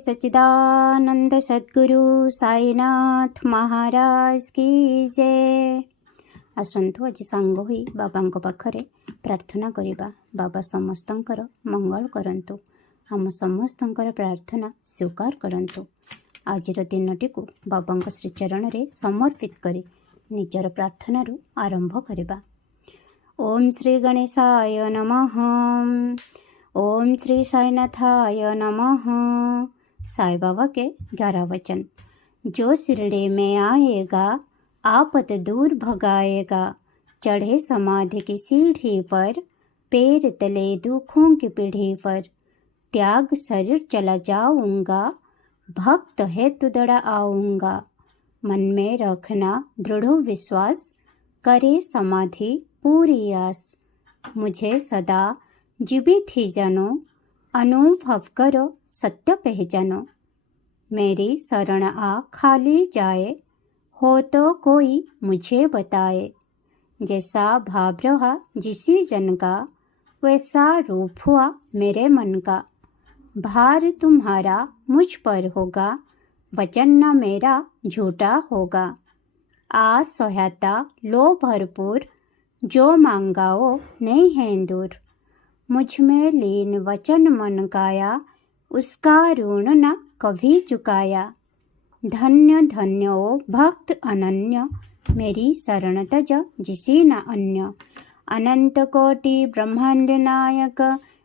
सच्चिदानंद सद्गुरु साईनाथ महाराज की जय। आसतु आज सांग होई बाबांक पाखरे प्रार्थना करिबा। बाबा समस्तंकर मंगल करंतु, आम समस्तंकर प्रार्थना स्वीकार करंतु। आजिर दिनटी को बाबांक श्रीचरण रे समर्पित करी निजर प्रार्थना रु आरंभ करिबा। ओम श्री गणेशाय नमः। ओम श्री साईनाथाय नमः। साई बाबा के 11 वचन। जो शिरडी में आएगा आपत दूर भगाएगा, चढ़े समाधि की सीढ़ी पर, पैर तले दुखों की पीढ़ी पर, त्याग शरीर चला जाऊंगा, भक्त है तुदड़ा आऊंगा। मन में रखना दृढ़ विश्वास, करे समाधि पूरी आस। मुझे सदा जीवित ही जानो, अनुभव करो सत्य पहचानो। मेरी शरण आ खाली जाए, हो तो कोई मुझे बताए। जैसा भाव रहा जिसी जन का, वैसा रूप हुआ मेरे मन का। भार तुम्हारा मुझ पर होगा, वचन न मेरा झूठा होगा। आ सहायता लो भरपूर, जो मांगा वो नहीं है दूर। मुझ में लीन वचन मन काया, उसका ऋण न कभी चुकाया। धन्य धन्य ओ भक्त अनन्य, मेरी शरण तज जिसी न अन्य। अनंत कोटि ब्रह्मांड नायक,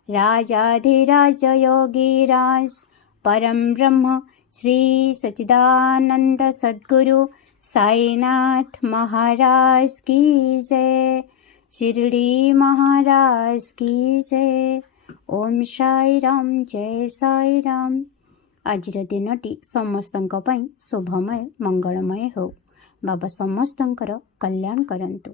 राजाधिराज योगी राज। परम ब्रह्म श्री सच्चिदानंद सद्गुरु साईनाथ महाराज की जय। शिरडी महाराज की जय। ओम साई राम, जय साई राम। आजिर दिनटी समस्तंक पई शुभमय मंगलमय हो। बाबा समस्तंकर कल्याण करंतु।